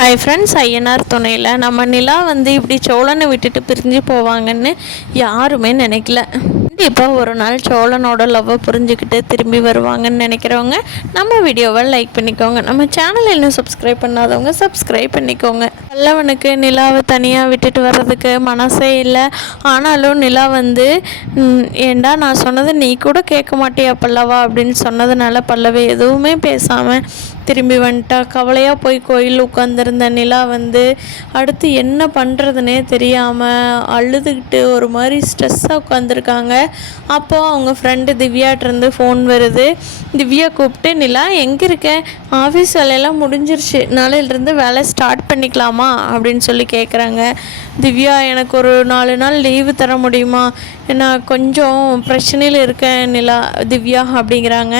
Hi friends, Ayyanar துணையில் நம்ம நிலா இப்படி சோழனை விட்டுட்டு பிரிஞ்சு போவாங்கன்னு யாருமே நினைக்கல. கண்டிப்பாக ஒரு நாள் சோழனோட லவ்வை புரிஞ்சுக்கிட்டு திரும்பி வருவாங்கன்னு நினைக்கிறவங்க நம்ம வீடியோவை லைக் பண்ணிக்கோங்க. நம்ம சேனலை இன்னும் சப்ஸ்கிரைப் பண்ணாதவங்க சப்ஸ்கிரைப் பண்ணிக்கோங்க. பல்லவனுக்கு நிலாவை தனியாக விட்டுட்டு வர்றதுக்கு மனசே இல்லை. ஆனாலும் நிலா ஏண்டா நான் சொன்னது நீ கூட கேட்க மாட்டியா பல்லவா அப்படின்னு சொன்னதுனால பல்லவி எதுவுமே பேசாமல் திரும்பி வந்துட்டா. கவலையாக போய் கோயில் உட்காந்துருந்த நிலா அடுத்து என்ன பண்ணுறதுனே தெரியாமல் அழுதுகிட்டு ஒரு மாதிரி ஸ்ட்ரெஸ்ஸாக உட்காந்துருக்காங்க. அப்போது அவங்க ஃப்ரெண்டு திவ்யாட்டிருந்து ஃபோன் வருது. திவ்யா கூப்பிட்டு, நிலா எங்கே இருக்க? ஆஃபீஸ் வேலையெல்லாம் முடிஞ்சிருச்சு, நாளையிலிருந்து வேலை ஸ்டார்ட் பண்ணிக்கலாமா அப்படின்னு சொல்லி கேட்குறாங்க. திவ்யா, எனக்கு ஒரு 4 நாள் லீவு தர முடியுமா? நான் கொஞ்சம் பிரச்சனையில் இருக்கேன் திவ்யா அப்படிங்கிறாங்க.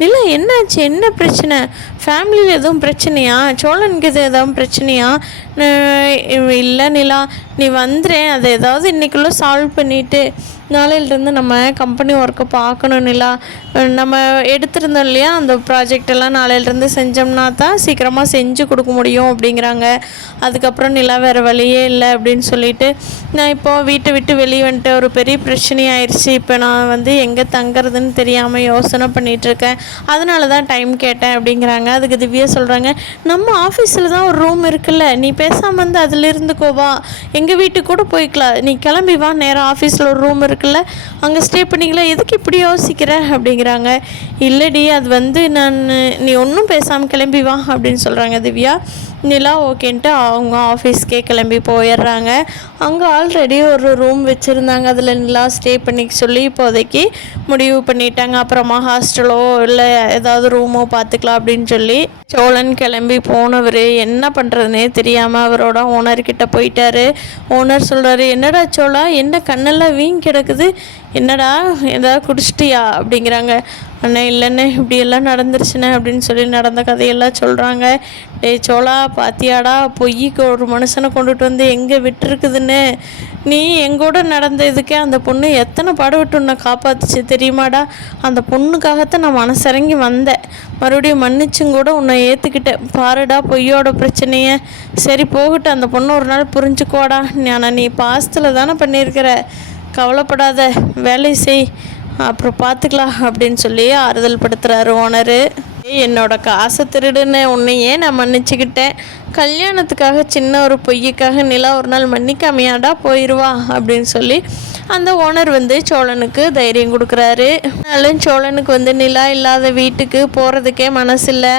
நிலா என்னாச்சு, என்ன பிரச்சனை? ஃபேமிலியில் எதுவும் பிரச்சனையா? சோழனுக்கு எதுவும் பிரச்சனையா? இல்லை நிலா, நீ வந்துடுறேன், அதை ஏதாவது இன்றைக்குள்ளே சால்வ் பண்ணிவிட்டு நாளையிலிருந்து நம்ம கம்பெனி ஒர்க்கை பார்க்கணும் நிலா. நம்ம எடுத்திருந்தோம் இல்லையா அந்த ப்ராஜெக்டெல்லாம் நாளையிலிருந்து செஞ்சோம்னா தான் சீக்கிரமாக செஞ்சு கொடுக்க முடியும் அப்படிங்கிறாங்க. அதுக்கப்புறம் நிலா வேறு வழியே இல்லை அப்படின்னு சொல்லிட்டு, நான் இப்போது வீட்டை விட்டு வெளியே வந்துட்டு ஒரு பெரிய பிரச்சனை ஆயிடுச்சு. இப்போ நான் எங்கே தங்குறதுன்னு தெரியாமல் யோசனை பண்ணிகிட்ருக்கேன், அதனால தான் டைம் கேட்டேன் அப்படிங்கிறாங்க. அதுக்கு திவ்யா சொல்கிறாங்க, நம்ம ஆஃபீஸில் தான் ஒரு ரூம் இருக்குல்ல, நீ பேசாமல் அதில் இருந்துக்கோவா, எங்கள் வீட்டுக்கு கூட போய்க்கலாம், நீ கிளம்பி வா, நேராக ஆஃபீஸில் ஒரு ரூம் இருக்குல்ல அங்கே ஸ்டே பண்ணிக்கலாம், எதுக்கு இப்படி யோசிக்கிற அப்படிங்கிறாங்க. இல்லடி, அது நீ ஒன்றும் பேசாமல் கிளம்பி வா அப்படின்னு சொல்கிறாங்க திவ்யா. நிலா ஓகேன்ட்டு அவங்க ஆஃபீஸ்க்கே கிளம்பி போயிடுறாங்க. அங்கே ஆல்ரெடி ஒரு ரூம் வச்சுருந்தாங்க, அதில் நிலா ஸ்டே பண்ணிக்க சொல்லி இப்போதைக்கு முடிவு பண்ணிட்டாங்க. அப்புறமா ஹாஸ்டலோ இல்லை ஏதாவது ரூமோ பார்த்துக்கலாம் அப்படின்னு சொல்லி சோழன் கிளம்பி போனவர் என்ன பண்ணுறதுனே தெரியாமல் அவரோட ஓனர்கிட்ட போயிட்டாரு. ஓனர் சொல்கிறாரு, என்னடா சோழா, என்ன கண்ணெல்லாம் வீங்கி கிடக்குது, என்னடா ஏதாவது குடிச்சிட்டியா அப்படிங்கிறாங்க. அண்ணே இல்லைண்ணே, இப்படியெல்லாம் நடந்துருச்சுண்ணே அப்படின்னு சொல்லி நடந்த கதையெல்லாம் சொல்கிறாங்க. டேய் சோழா, பாத்தியாடா, பொய்க்கு ஒரு மனுஷனை கொண்டுட்டு எங்கே விட்டுருக்குதுன்னு. நீ எங்கூட நடந்ததுக்கே அந்த பொண்ணு எத்தனை பாடுபட்டு உன்னை காப்பாற்றுச்சு தெரியுமாடா? அந்த பொண்ணுக்காகத்தான் நான் மனசிறங்கி வந்தேன், மறுபடியும் மன்னிச்சும் கூட உன்னை ஏற்றுக்கிட்டேன். பாருடா பொய்யோட பிரச்சனையை. சரி போகட்டும், அந்த பொண்ணு ஒரு நாள் புரிஞ்சுக்கோடா. ஆனால் நீ பாசத்தில் தானே பண்ணியிருக்கிற, கவலைப்படாத, வேலை செய், அப்புறம் பார்த்துக்கலாம் அப்படின்னு சொல்லி ஆறுதல் படுத்துகிறாரு ஓனரு. என்னோட காசை திருடுன்னு உன்னையே நான் மன்னிச்சுக்கிட்டேன், கல்யாணத்துக்காக சின்ன ஒரு பொய்யுக்காக நிலா ஒரு நாள் மன்னிக்காமையாடா போயிடுவா அப்படின்னு சொல்லி அந்த ஓனர் சோழனுக்கு தைரியம் கொடுக்குறாரு. அதனால சோழனுக்கு நிலா இல்லாத வீட்டுக்கு போகிறதுக்கே மனசில்லை.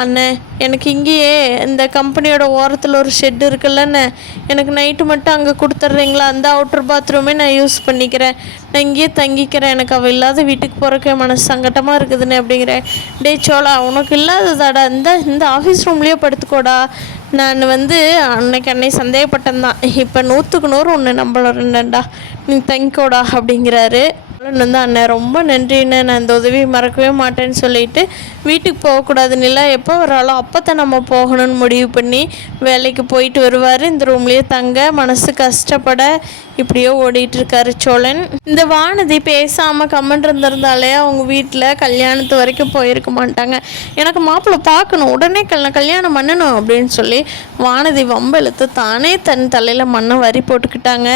அண்ணன், எனக்கு இங்கேயே இந்த கம்பெனியோட ஓரத்தில் ஒரு ஷெட்டு இருக்குல்லண்ணே, எனக்கு நைட்டு மட்டும் அங்கே கொடுத்துட்றீங்களா? அந்த அவுட்டர் பாத்ரூமே நான் யூஸ் பண்ணிக்கிறேன், நான் இங்கேயே தங்கிக்கிறேன், எனக்கு அவள் இல்லாத வீட்டுக்கு போகிறக்கே மனசு சங்கட்டமாக இருக்குதுன்னு அப்படிங்கிறேன். டே சோழா, உனக்கு இல்லாததாடா, இந்த ஆஃபீஸ் ரூம்லேயே படுத்துக்கோடா. நான் அன்னை சந்தேகப்பட்டேன் தான், இப்போ 100க்கு 100 ஒன்று நம்பலண்டா, நீ தங்கிக்கோடா அப்படிங்கிறாரு. அண்ணன் ரொம்ப நன்றிண்ணே, நான் இந்த உதவி மறக்கவே மாட்டேன்னு சொல்லிட்டு வீட்டுக்கு போகக்கூடாது நிலா, எப்போ வராலும் அப்போ தான் நம்ம போகணும்னு முடிவு பண்ணி வேலைக்கு போயிட்டு வருவார். இந்த ரூம்லேயே தங்க மனசு கஷ்டப்பட இப்படியோ ஓடிட்டுருக்காரு சோழன். இந்த வானதி பேசாமல் கமெண்ட் இருந்திருந்தாலே அவங்க வீட்டில் கல்யாணத்து வரைக்கும் போயிருக்க மாட்டாங்க. எனக்கு மாப்பிள்ளை பார்க்கணும், உடனே கல்யாணம் பண்ணணும் அப்படின்னு சொல்லி வானதி வம்பெழுத்து தானே தன் தலையில் மண்ணை வரி போட்டுக்கிட்டாங்க.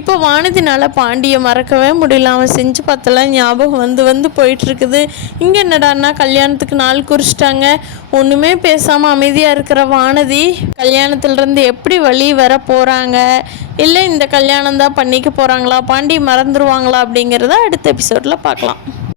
இப்போ வானதினால் பாண்டியை மறக்கவே முடியல, அவன் செஞ்சு பார்த்தலாம் ஞாபகம் வந்து போயிட்டுருக்குது. இங்கே என்னடான்னா கல்யாணத்துக்கு நாள் குறிச்சிட்டாங்க. ஒன்றுமே பேசாமல் அமைதியாக இருக்கிற வானதி கல்யாணத்துலேருந்து எப்படி வழி வர போகிறாங்க, இல்லை இந்த கல்யாணம் தான் பண்ணிக்க போகிறாங்களா, பாண்டி மறந்துடுவாங்களா அப்படிங்கிறத அடுத்த எபிசோடில் பார்க்கலாம்.